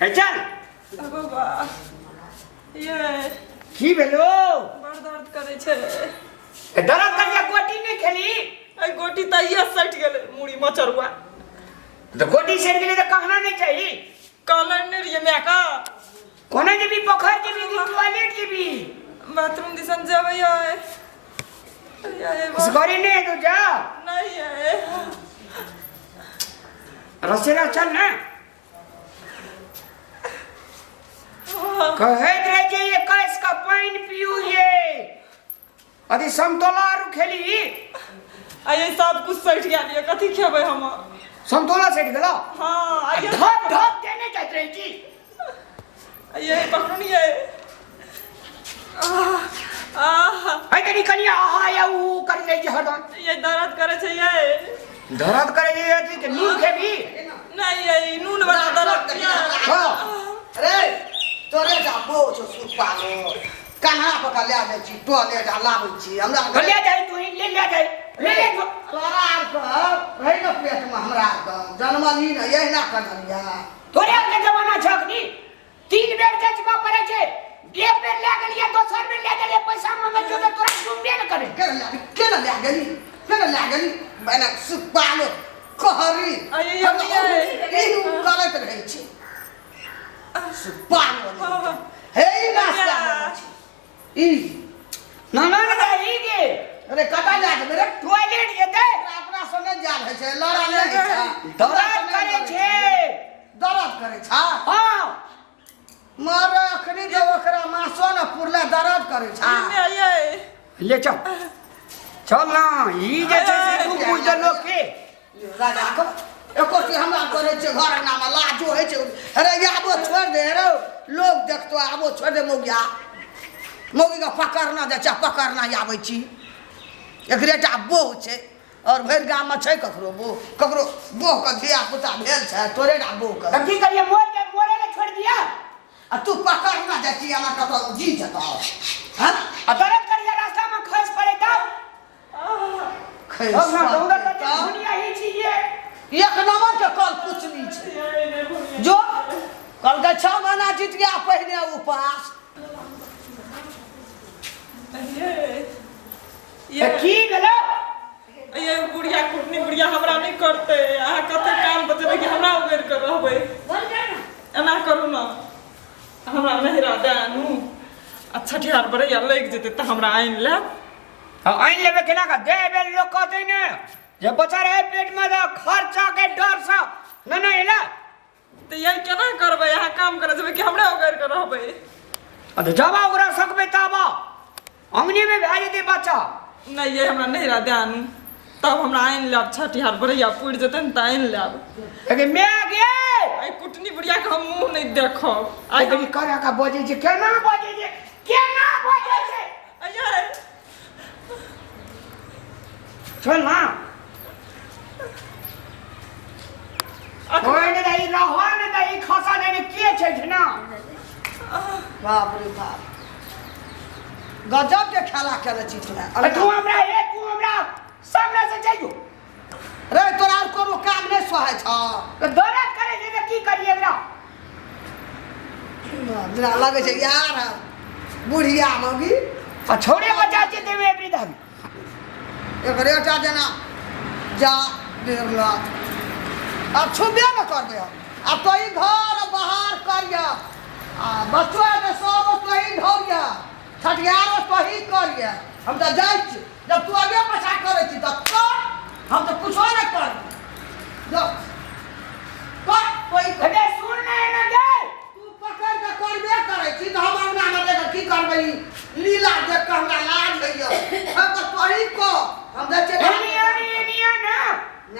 है चल बाबा ये की भेलो बड़ दर्द करे छे दर्द करिया गोटी नहीं खेली आई गोटी तइया सट गेले मुड़ी मचरुआ तो गोटी सट गेली तो कहना नहीं चाहिए कॉलर ने रे मैं का कोने जे भी पोखर जे भी टॉयलेट जे भी बाथरूम दिसन जावे ये इस गरी नहीं तो जा नहीं है रसेरा चल ना कहे रहे जे ये कैस का पानी पियो ये अभी समतोला आरु खेली आई सब कुछ सट गया ये कथि खेबै हम समतोला सट गेलो हां आई धप धप देने जात रही छी ये पकड़नी है आई तेरी कनिया आहा या ऊ कर ले जे हरदम ये दर्द करे छे ये दर्द करे जे अथी के नींद के भी नहीं ये नून वाला दर्द किया हां अरे तोरे जाबो छो सुपालो कन्हा पका ले आबे छी टॉयलेट लाबै छी हमरा ले जाई तू ले जाई ले तोरा का रही न पेट में हमरा का जन्मली न यही ना करलिया तोरे के जमाना छकनी 3 बेर जचबा पड़े छे एक बेर ले गेलिए दोसर बेर ले गेलिए पैसा मांगे जो तो तोरा सुनबे न करे के ले गेली बना सुपालो कहरी अरे ई करत रहै छी सुपालो हे नास्ता ई ना ई के अरे कटा जा मेरे टॉयलेट जेते अपना संगे जाल है छे लड़ा नहीं है दर्द करे छे हां मारे अखनी जो ओकरा मासो न पुरले दर्द करे छा ये ले चल ना ई जे छे से तू बुझ लोग के राजा को एको की हमरा करे छे घर अंगना में लाजो है छे अरे आबो छोड़ दे रे लोग देखतो आबो छोड़ दे मौगी का पकड़ना जा चा पकड़ना आबै छी एकरेटा बो छे और भर गाम में छे ककरो बो के धिया पुता भेल छे तोरे ना बो कर तब की करिए मोरे ले छोड़ दिया आ तू पकड़ना जाती हमरा कतो जी जतो हां दर्द करिए रास्ता में खस पड़े तब ना दौड़ के दुनिया ही छी ये एक नंबर के कल पूछनी छे जो कल के 6 महीना जीत गया पहले उपास ये की गेलो ये बुढ़िया कुटनी बुढ़िया हमरा नहीं करते आ कते काम बचबे कि हमरा उबेर कर रहबे एना करू ना हमरा नहिरा दानू अच्छा ठियार बड़े या लग जेते त हमरा आइन ले आइन लेबे केना का देबे लोग कहते ने जे बचा रहे पेट में तो खर्चा के डर से न एला तो ये केना करबे यहाँ काम करे जेबे कि हमरा उबेर कर रहबे तो जाबा ओकरा सकबे ताबा अंगनी में भेज दे बच्चा नहीं ये हमरा नहिरा दानू तब हमरा आइन लेब छठिहार बड़ैया पुर जेते न त आइन लेब लेकिन मैं गे आई कुटनी बुढ़िया के हम मुंह नहीं देखब आई कभी करा का बजे जे केना बजे जे अये चल ना कोई ने दई रहो ने दई खसा ने के छै ना बाप रे बाप गजब के खेला करे छी तू हमरा सामने से जाइयो रे तोरा और कोनो काम नहीं सहे छ तो दर्द करे जे की करिए ना जरा लगे छै यार बुढ़िया मगी आ छोड़े बचा जे देवे वृद्धा एक रेटा जना जा देरला अब छुबे न करबे अब तो ई घर बाहर करिया आ बच्चा के सब तो ही ढोरिया छठियार तो ही करिया हम तो जाई छी जब तू आगे पछा करे छी तो हम तो कुछ नहीं कर जो कोई अबे सुन नहीं ना गए तू पकड़ के करबे करे छी तो हम अपना में देख की करबे लीला देख के हमरा लाज होइयो हम तो ही को हम देखे निया ना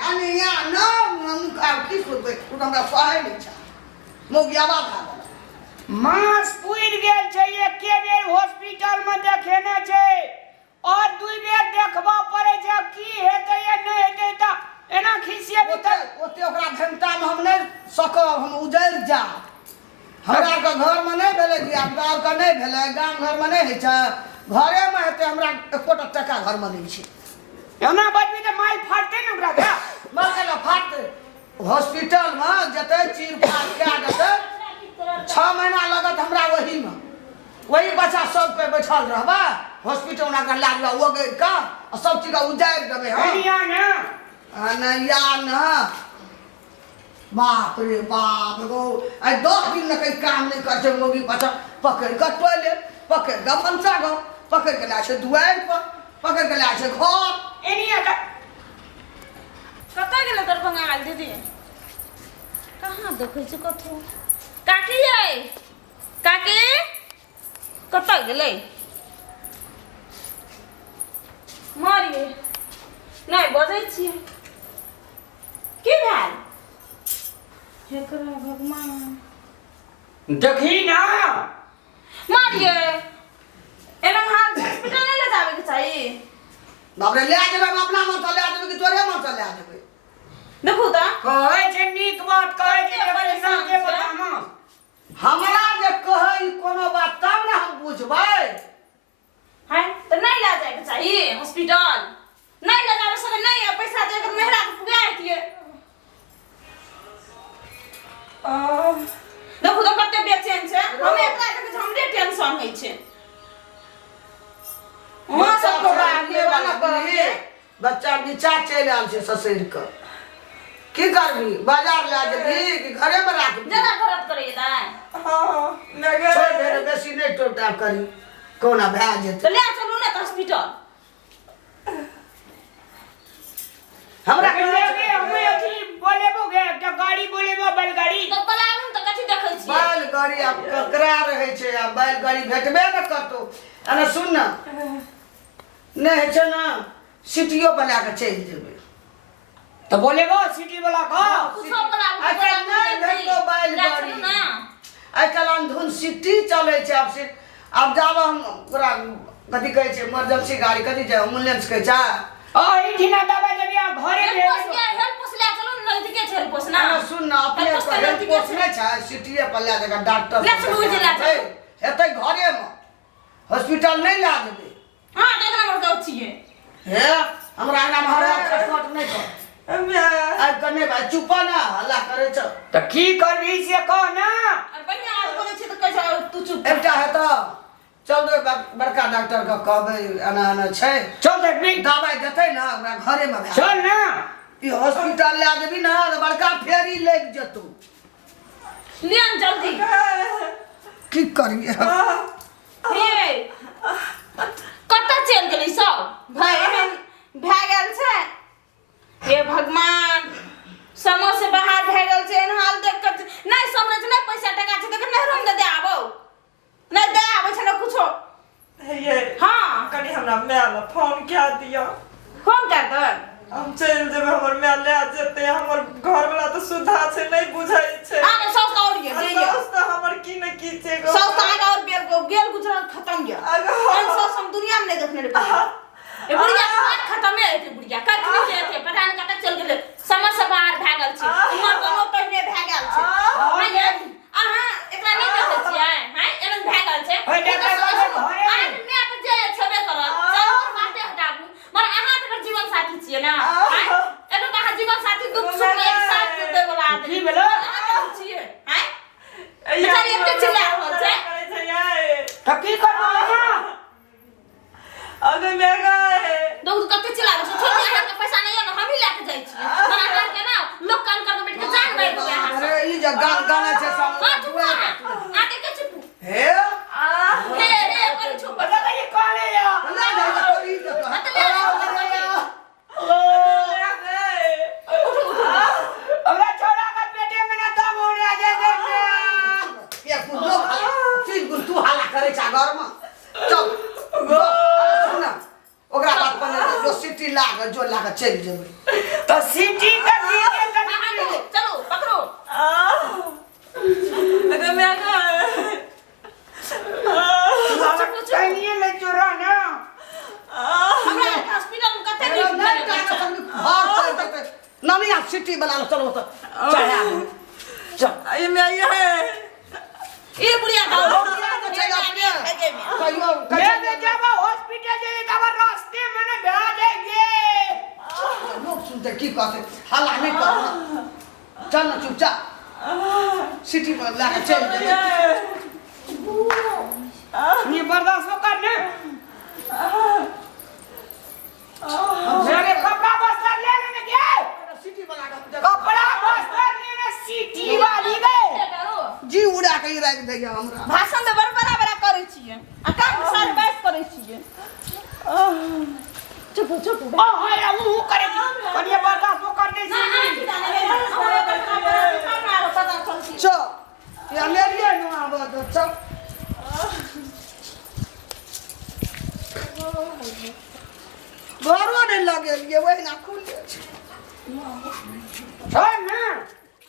नानिया ना हम की करबे तू हमरा सहे नहीं छ मोगियाबा खा मास पुर गेल छै एके बेर हॉस्पिटल में देखेने छै और 2 बेर देखबा पड़े छै की हेतै या नहीं हेतै त एना खिसिए ओते ओकरा घंटा में हम नहीं सकब हम उजैर जा हमरा के घर में नहीं भेले कि आप गांव का नहीं भेले गांव घर में नहीं है छ घरे में हेतै हमरा एको टका घर में नहीं छै एना बदमी त माल फाटते न ओकरा के माल के फाटते हॉस्पिटल में जते चीर फाड़ के जते वही बच्चा सब पे बैठल रहबा हॉस्पिटल ना कर लागला वो गई का और सब चीज का उजाड़ देबे हां कनिया ना अनया ना बाप रे बाप गो आई 10 दिन में कहीं काम नहीं करते मोगी बच्चा पकड़ कर टॉयलेट पकड़ के भंसा गो पकड़ के लाछे दुआर पर पकड़ के लाछे घर एनिया का कतऽ गेलै दरभंगा आयल दीदी कहाँ देखै छी कथू काकी यै काकी कतऽ गेलै मारिए नहीं बजै छियै की भेल हे करा भगवान देखी ना मारिए एना हाल हॉस्पिटल नहीं ले जावे के चाहिए बाप रे ले जेबे हम अपना मन से ले जेबे कि तोरे मन से ले जेबे देखू त कहे छै नीक बात कहे छै एकर ना के बतामा हमरा जे कहै कोनो बात तब ना हम बुझबै है तो नहीं ले जाए के चाहिए हॉस्पिटल नहीं ले जावे से नहीं है पैसा दे के मेहरा के पुगा दिए देखो तो कते बेचैन छै हम एकरा के हमरे टेंशन होई छै वहां सब को ये वाला बने बच्चा नीचा चल आल छै ससुर के की करबी बाजार ले जेबी कि घरे में राखबी जरा गलत करे दाय हां लगे छोड़ दे रे बेसी नहीं टोटा करी कोना भै जेते तो ले चलू ना हॉस्पिटल हमरा ले के हमें अथी बोलेबो गे त गाड़ी बोलेबो बैलगाड़ी तो पलावन तो कथि देखै छी बैलगाड़ी अब ककरा रहे छै आ बैलगाड़ी भेटबे न करतो अने सुन न नहीं छै ना सिटियो बना के चल जेबे तो बोलेबो सिटी वाला का कुछो पलावन अच्छा नहीं भेटो बैलगाड़ी ना आजकल अंधुन सिटी चले छै अब जाब हम पूरा कथी कहै छै इमरजेंसी गाड़ी कथी छै एम्बुलेंस कहै छै आ इठिना दबा देबी आ घरे हेल्प पोस ले चलू नजदीके छै हेल्प पोस ना ना सुन ना अपने हेल्प पोस को हेल्प नजदीके पोस नहीं छै सिटीए पर ले जाकर डॉक्टर ले चलू जिला छै हेतै घरे में हॉस्पिटल नहीं ला देबे हां देखना मर छिए हे हमरा एना मारे खटखट नहीं कर आज कने भाई चुप ना हल्ला करे छ त की करबी से कह ना और बढ़िया आज बोले छी तो कैसे तू चुप एकटा हेता चल दे बड़का डॉक्टर के कहबै एना एना छै चल देखबी दवाई देतै ना हमरा घरे में भै चल ना ई हॉस्पिटल ले देबी ना तो बड़का फेरी लग जतू लियन जल्दी की करिए हे कत चल गेली सब भाई एहन भए गेल छै हे भगवान समझ से बाहर भए गेल छै एहन हाल देख के नहीं समझ नहीं पैसा टका छै देख नहीं रूम दे आबो नहीं दे आबे छै ना कुछो ये हां कनी हमरा मैल फोन क्या दिया फोन कर दे हम चल जेबे हमर मैल ले जेते हमर घर वाला तो सुधा छै नहीं बुझाई छै आ ना सौस और ये दे ये सौस तो हमर की न की छै गो सौस आएगा और बेल गुजरल खत्म गया अगो। कौन सौस हम दुनिया में नहीं देखने रे ए बुढ़िया बात खत्म है थे बुढ़िया कर के जे थे पता न कत चल गेले समझ से बाहर भए गेल छै उमर कोनो पहिने भए गेल छै हां अहाँ एकरा नहीं देखै छियै हैं एनन भए गेल छै होय देखै घरे आज मैं तो जे छबे करल चलो बाते हटाबू मगर अहाँ त जीवन साथी छियै ना हैं एनो त अहाँ जीवन साथी दुख सुख में एक साथ दे वाला आदमी की भेलो छियै हैं बेचारी एते चिल्ला रहल छै त की करबो ना अबे मेगा है लोग कते चिल्ला रहे छै छोड़ अहाँ के पैसा नहीं है ना हम ही लेके जाई छियै मगर अहाँ के ना लोग काम करके बैठ के जान मार देबै अहाँ अरे ई जे गाना छै सब हां चुप आते के चुप हे हे कर चुप पता नहीं कौन है या ना ना करी तो हमरा छोड़ा का पेटे में ना दम होने आ जाए देख ये कुछ चीज तू हाला करे छ घर में चल सुन ना ओकरा बात पर जो सिटी लाग जो लाग चल जेबै तो सिटी का दीजिए चलो पकड़ो अबे मेगा है नहीं ले चुरा ना हमरा हॉस्पिटल में कते दिन नहीं का घर चल जेतै नमी आप सिटी बना लो चलो तो चढ़ा चल ये मैं ये है ये बुढ़िया का कहियो मैं जब हॉस्पिटल जाए तब रास्ते में ना भेज देंगे लोग सुनते की कहते हल्ला नहीं करना चल ना चुपचाप सिटी में लाके चल जेबै ये बर्दाश्त करना मेरे कपड़ा बस्तर ले लेने गए सिटी बना के कपड़ा बस्तर लेने सिटी वाली गए जी उड़ा के रख दैया हमरा भाषण तो बड़ा बड़ा करे छिए आ काम सारे बैठ करे छिए चुप चुप ओ हाय वो करे कनिया बर्दाश्त कर दे चो या मेरिए नु आबो चो घरो ने लगे लिए वही ना खुले छोड़